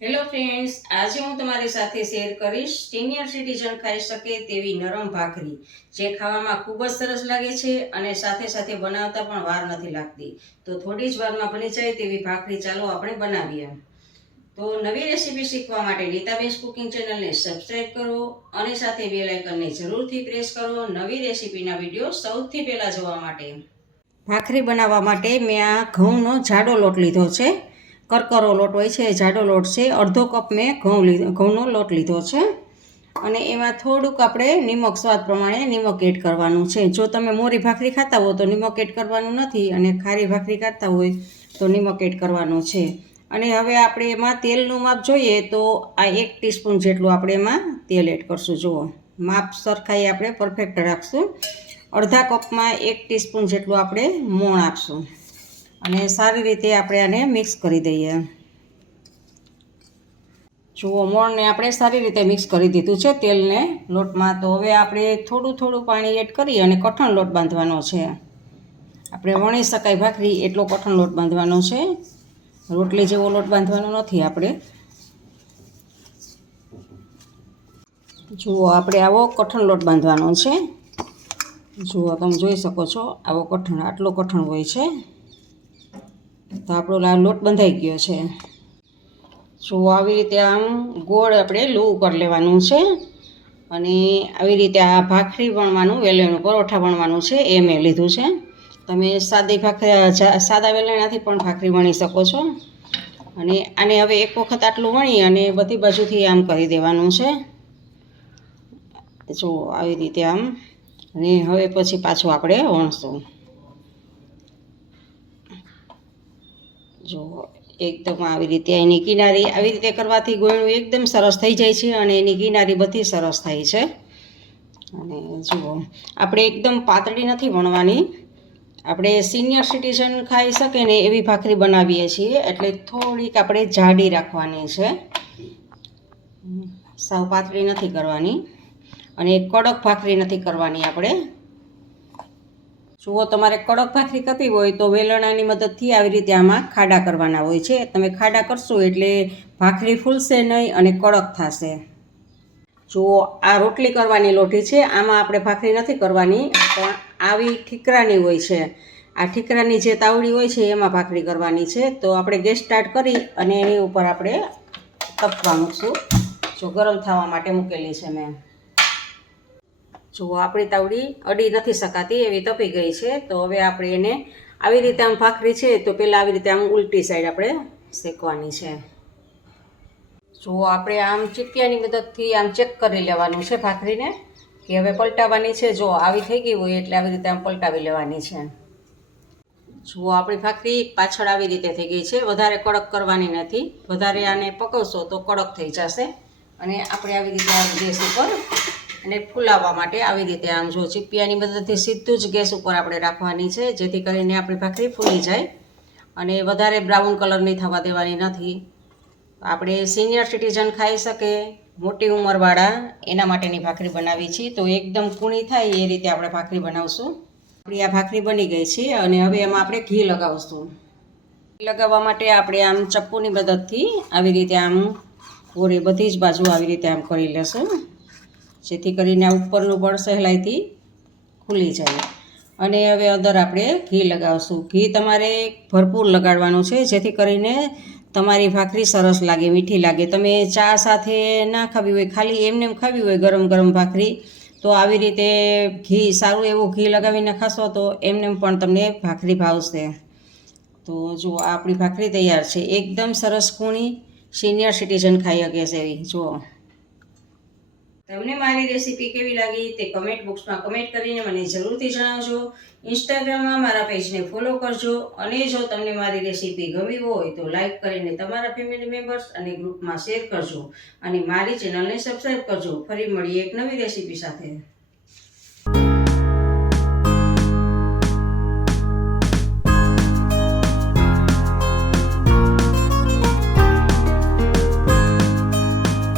Hello friends, આજે હું તમારી સાથે શેર કરીશ સિનિયર સિટીઝન ખાઈ શકે તેવી નરમ ભાખરી, જે ખાવામાં ખૂબ જ સરસ લાગે છે અને સાથે સાથે બનાવતા પણ વાર નથી લાગતી. તો થોડી જ વારમાં બની જાય તેવી ભાખરી ચાલો આપણે બનાવીએ. તો નવી રેસીપી શીખવા માટે નીતાબેન કુકિંગ ચેનલને સબસ્ક્રાઈબ કરો અને સાથે બેલ આઇકનને જરૂરથી પ્રેસ કરો નવી રેસીપીના વિડીયો સૌથી પહેલાં જોવા માટે. ભાખરી બનાવવા માટે મેં આ ઘઉંનો જાડો લોટ લીધો છે. કરકરો લોટ હોય છે, જાડો લોટ છે. અડધો કપ મેં ઘઉંનો લોટ લીધો છે અને એમાં થોડુંક આપણે નિમક સ્વાદ પ્રમાણે નિમક એડ કરવાનું છે. જો તમે મોરી ભાખરી ખાતા હો તો નિમક એડ કરવાનું નથી અને ખારી ભાખરી ખાતા હોય તો નિમક એડ કરવાનું છે. અને હવે આપણે એમાં તેલનું માપ જોઈએ તો આ 1 ટીસ્પૂન જેટલું આપણે એમાં તેલ એડ કરશું. જુઓ, માપ સરખાઈ આપણે પરફેક્ટ રાખશું. અડધા કપમાં 1 ટીસ્પૂન જેટલું આપણે મોણ આપશું અને સારી રીતે આપણે આને મિક્સ કરી દઈએ. જુઓ, મોણને આપણે સારી રીતે મિક્સ કરી દીધું છે તેલને લોટમાં. તો હવે આપણે થોડું પાણી એડ કરી અને કઠણ લોટ બાંધવાનો છે. આપણે વણી શકાય ભાખરી એટલો કઠણ લોટ બાંધવાનો છે, રોટલી જેવો લોટ બાંધવાનો નથી આપણે. જુઓ, આપણે આવો કઠણ લોટ બાંધવાનો છે. જુઓ, તમે જોઈ શકો છો આવો કઠણ, આટલો કઠણ હોય છે. તો આપણો લોટ બંધાઈ ગયો છે. જો આવી રીતે આમ ગોળ આપણે લૂ કરી લેવાનું છે અને આવી રીતે આ ભાખરી વણવાનું, વેલણું પરોઠા વણવાનું છે એ મેં લીધું છે. તમે સાદા વેલણાથી પણ ભાખરી વણી શકો છો. અને આને હવે એક વખત આટલું વણી અને બધી બાજુથી આમ કરી દેવાનું છે. જો આવી રીતે આમ. અને હવે પછી પાછું આપણે વણશું. જો એકદમ આવી રીતે એની કિનારી આવી રીતે કરવાથી ગોળનું એકદમ સરસ થઈ જાય છે અને એની કિનારી બધી સરસ થાય છે. અને જુઓ, આપણે એકદમ પાતળી નથી વણવાની. આપણે સિનિયર સિટીઝન ખાઈ શકે ને એવી ભાખરી બનાવીએ છીએ, એટલે થોડીક આપણે જાડી રાખવાની છે. સાવ પાતળી નથી કરવાની અને કડક ભાખરી નથી કરવાની આપણે. જુઓ, તમારે કડક ભાખરી કરવી હોય તો વેલણાની મદદથી આવી રીતે આમાં ખાડા કરવાના હોય છે. તમે ખાડા કરશો એટલે ભાખરી ફૂલશે નહીં અને કડક થશે. જુઓ, આ રોટલી કરવાની લોટી છે, આમાં આપણે ભાખરી નથી કરવાની, પણ આવી ઠીકરાની હોય છે. આ ઠીકરાની જે તાવડી હોય છે એમાં ભાખરી કરવાની છે. તો આપણે ગેસ સ્ટાર્ટ કરી અને એની ઉપર આપણે તપવા મૂકશું. જો ગરમ થવા માટે મૂકેલી છે મેં. જુઓ, આપણી તાવડી અડી નથી શકાતી એવી તપી ગઈ છે. તો હવે આપણે એને આવી રીતે આમ ભાખરી છે તો પહેલાં આવી રીતે આમ ઉલટી સાઈડ આપણે શેકવાની છે. જુઓ, આપણે આમ ચીપિયાની મદદથી આમ ચેક કરી લેવાનું છે ભાખરીને કે હવે પલટાવવાની છે. જો આવી થઈ ગઈ હોય એટલે આવી રીતે આમ પલટાવી લેવાની છે. જુઓ, આપણી ભાખરી પાછળ આવી રીતે થઈ ગઈ છે. વધારે કડક કરવાની નથી, વધારે આને પકવશો તો કડક થઈ જશે. અને આપણે આવી રીતે ગેસ ઉપર અને ફૂલાવવા માટે આવી રીતે આમ જો ચીપિયાની મદદથી સીધું જ ગેસ ઉપર આપણે રાખવાની છે, જેથી કરીને આપણી ભાખરી ફૂલી જાય અને વધારે બ્રાઉન કલરની થવા દેવાની નથી. આપણે સિનિયર સિટીઝન ખાઈ શકે, મોટી ઉંમરવાળા, એના માટેની ભાખરી બનાવી છે. તો એકદમ કૂણી થાય એ રીતે આપણે ભાખરી બનાવશું. આપણી આ ભાખરી બની ગઈ છે અને હવે એમાં આપણે ઘી લગાવશું. ઘી લગાવવા માટે આપણે આમ ચપ્પુની મદદથી આવી રીતે આમ પૂરી બધી જ બાજુ આવી રીતે આમ કરી લેશું, જેથી કરીને આ ઉપરનું બળ સહેલાઈથી ખુલી જાય. અને હવે અંદર આપણે ઘી લગાવશું. ઘી તમારે ભરપૂર લગાડવાનું છે, જેથી કરીને તમારી ભાખરી સરસ લાગે, મીઠી લાગે. તમે ચા સાથે ના ખાવી હોય, ખાલી એમને ખાવી હોય ગરમ ગરમ ભાખરી, તો આવી રીતે ઘી, સારું એવું ઘી લગાવીને ખાશો તો એમને પણ તમને ભાખરી ભાવશે. તો જુઓ, આપણી ભાખરી તૈયાર છે. એકદમ સરસ કૂણી, સિનિયર સિટીઝન ખાઈ શકે છે એવી. જુઓ, તમને મારી રેસીપી કેવી લાગી તે કમેન્ટ બોક્સમાં કમેન્ટ કરીને મને જરૂરથી જણાવજો. ઇન્સ્ટાગ્રામમાં મારા પેજને ફોલો કરજો અને જો તમને મારી રેસીપી ગમી હોય તો લાઈક કરીને તમારા ફેમિલી મેમ્બર્સ અને ગ્રુપમાં શેર કરજો અને મારી ચેનલને સબસ્ક્રાઈબ કરજો. ફરી મળીએ એક નવી રેસીપી સાથે.